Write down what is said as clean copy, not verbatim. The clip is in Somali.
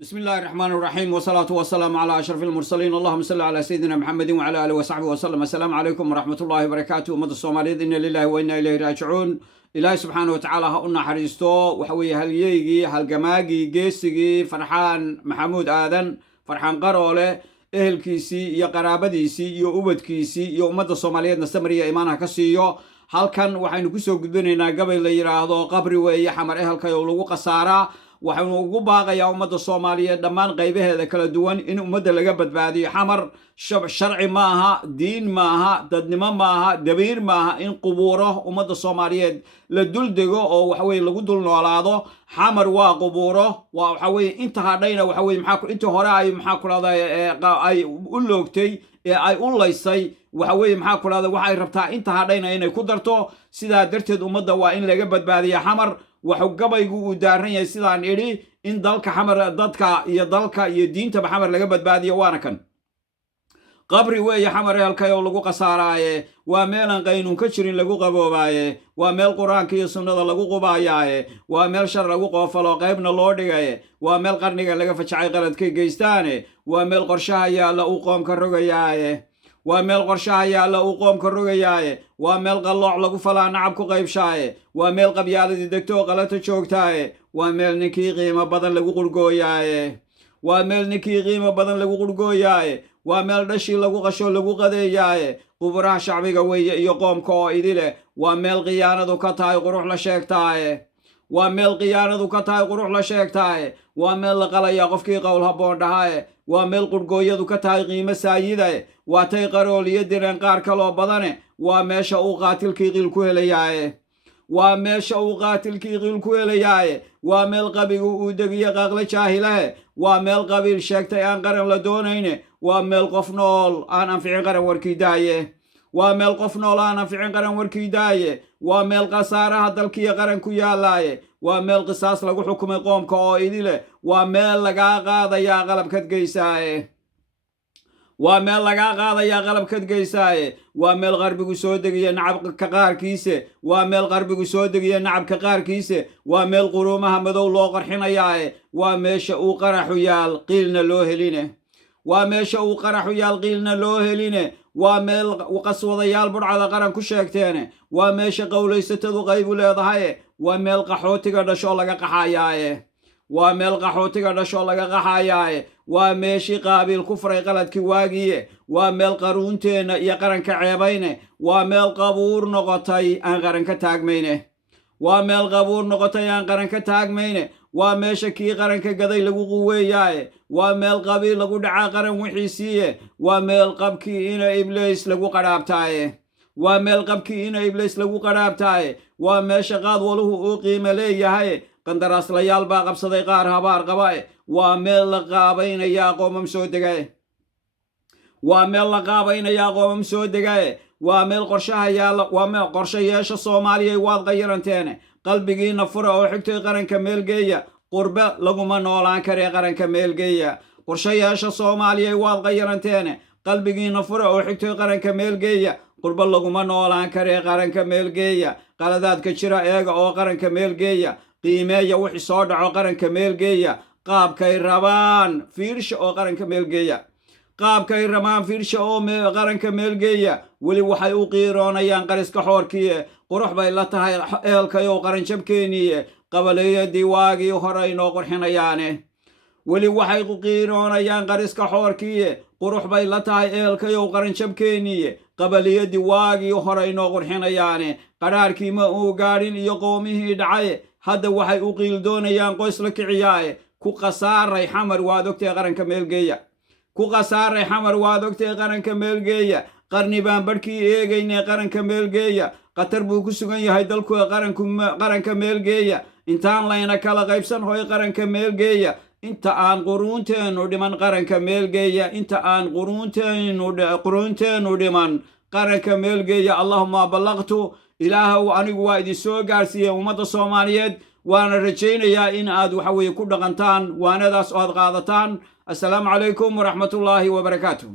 بسم الله الرحمن الرحيم والصلاة والسلام على أشرف المرسلين. اللهم صل على سيدنا محمد وعلى آله وصحبه وسلم. السلام عليكم ورحمة الله وبركاته. أمد الصوماليين إن لله وإنا إليه راجعون. إلهي سبحانه وتعالى هؤلاء حريستو وحوي هاليجي هالجماجي جيسجي فرحان محمود آذن فرحان قرولة أهل كيسي يا قرابة ديسي يا أبد كيسي يا أمد الصوماليين نستمر إيمانها كسيو halkan waxaynu ku soo gudbinaynaa gabay la yiraahdo qabri weeye xamar ehelka oo lagu qasaara waxaanu ugu baaqayaa ummadda Soomaaliyeed dhammaan qaybaheeda kala duwan in ummadda laga badbaadiyo xamar sharci ma aha diin ma aha dadnimo ma aha dabiir ma aha in qubuuro ummadda Soomaaliyeed la dul dego oo waxa weeye lagu dul noolaado xamar waa qubuuro waxa weeye inta hadhayna waxa weeye maxaa inta hore ay maxaa ku raadayay ay u loogtay ay u laysay waxa weeye maxaa ku raadayay waxa ay rabtaa inta hadhayna inay ku darto sidaa darteed ummadda waa in laga badbaadiyo xamar wuxuu gabaygu u daaran yahay sidaan idhi in dalka xamar dadka iyo diinta xamar laga badbaadiyo waana kan qabri weeye xamar ehelka oo lagu qasaaraaye waa meel aan qaynuun ka jirin lagu qaboobaaye waa meel quraanka iyo sunnada lagu qubaayaaye waa meel shar lagu qoofalo qaybna loo dhigaye waa meel qarniga laga fajacay qaladkay geystaane waa meel qorshaha yaalla uu qoomka rogayaaye waa meel qorshaha yaalla uu qoomka rogayaaye waa meel qallooc lagu falaa nacab ku qaybshaaye waa meel qabyaaladii degto oo qalata joogtaaye waa meel ninkii qiimo badan lagu qurgooyaaye waa meel ninkii qiimo badan lagu qurgooyaaye waa meel dhashii lagu qasho lagu qadeeyaaye quburaha shacbiga weeye iyo qoomka oo idile waa meel khiyaanadu ka tahay qurux la sheegtaaye waa meel khiyaanadu ka tahay qurux la sheegtaaye waa meel la qalaya qofkii qowl habboon dhahaye waa meel qurgooyadu ka tahay qiimo saayidaye waa tay qarool iyo direen qaar kaloo badane waa meesha uu qaatilkii qiil ku helayaaye waa meesha uu qaatilkii qiil ku helayaaye waa meel qabigu uu degiyo qaaqla jaahilahe waa meel qabiil sheegtay aan qaran la doonayne waa meel qof nool aan anficin qaran warkii daaye waa meel qof nool aan anficin qaran warkii daaye waa meel qasaaraha dalkiiyo qaran ku yaallaaye waa meel qisaas lagu xukumay qoomka oo idile waa meel lagaa qaadayaa qalabkad geysaaye waa meel lagaa qaadayaa qalabkad geysaaye waa meel qarbigu soo degiya nacabka qaarkiise waa meel qarbigu soo degiya nacabka qaarkiise waa meel quruumaha madow loo qarxinayaaye waa meesha uu qaraxu yaal qiilna loo heline waa meesha uu qaraxu yaal qiilna loo heline waa meel qaswadayaal budhcada qaran ku sheegteene waa meesha qowlaysatadu qaybu leedahaye waa meel qaxootiga dhasho laga qaxayaaye waa meel qaxootiga dhasho laga qaxayaaye waa meeshii qaabiil ku furay qaladkii waagiye waa meel qaruunteenna iyo qaranka ceebayne waa meel qabuur noqotay aan qaran ka taagmayne waa meel qabuur noqotay aan qaran ka taagmayne waa meesha kii qaranka gaday lagu quweeyaaye waa meel qabiil lagu dhacaa qaran wixiisiiye waa meel qabkii ina ibliis lagu qadhaabtaaye waa meel qabkii ina ibliis lagu qadhaabtaaye waa meesha qaad waluhu uu qiimo leeyahay qandaraaslayaal baa qabsaday qaar habaar qabae waa meel la qaabaynayaa qoomam soo degae waa meel la qaabaynayaa qoomam soo degae waa meel qorshaha yaalla waa meel qorshe yeesha Soomaaliya waad qayaranteene qalbigiina fura oo xigtay qaranka meelgeeya qurbe laguma noolaan kare qaranka meelgeeya qorshe yeesha Soomaaliya waad qayaranteene qalbigiina fura oo xigtay qaranka meelgeeya qurbe laguma noolaan kare qaranka meelgeeya qaladaadka jira eega oo qaranka meelgeeya qiimeeya wixii soo dhaco qaranka meelgeeya qaabkay rabaan fiirsha oo qaranka meelgeeya qaabkay rabaan fiirsha oo qaranka meelgeeya weli waxay u qiiroonayaan qariska xoorkiye qurux bay la tahay ehelkayo qaran jabkeeniye qabaleeyadii waagii hore inoo qurxinayaane weli waxay u qiiroonayaan qariska xoorkiye qurux bay la tahay ehelkayo qaran jabkeeniye qabaleeyadii waagii hore inoo qurxinayaane qaraarkii ma uu gaadhin iyo qoomihii dhacay hadda waxay u qiil doonayaan qoys la kiciyaaye ku qasaaray xamar waad ogtay qaranka meelgeeya ku qasaaray xamar waad ogtay qaranka meelgeeya qarni baan barkii eegaynay qaranka meelgeeya qatar buu ku sugan yahay dalku qaranka meelgeeya intaan layna kala qaybsan hoy qaranka meelgeeya inta aan quruunteenu dhiman qaranka meelgeeya inta aan quruunteenu dhiman qaranka meelgeeya allahumma ballaqtu ilaahow anigu waa idin soo gaarsiiyey ummadda Soomaaliyeed waana rajaynayaa in aad waxa weeye ku dhaqantaan waanadaas oo aad qaadataan assalaamu calaykum waraxmatullaahi wabarakaatuh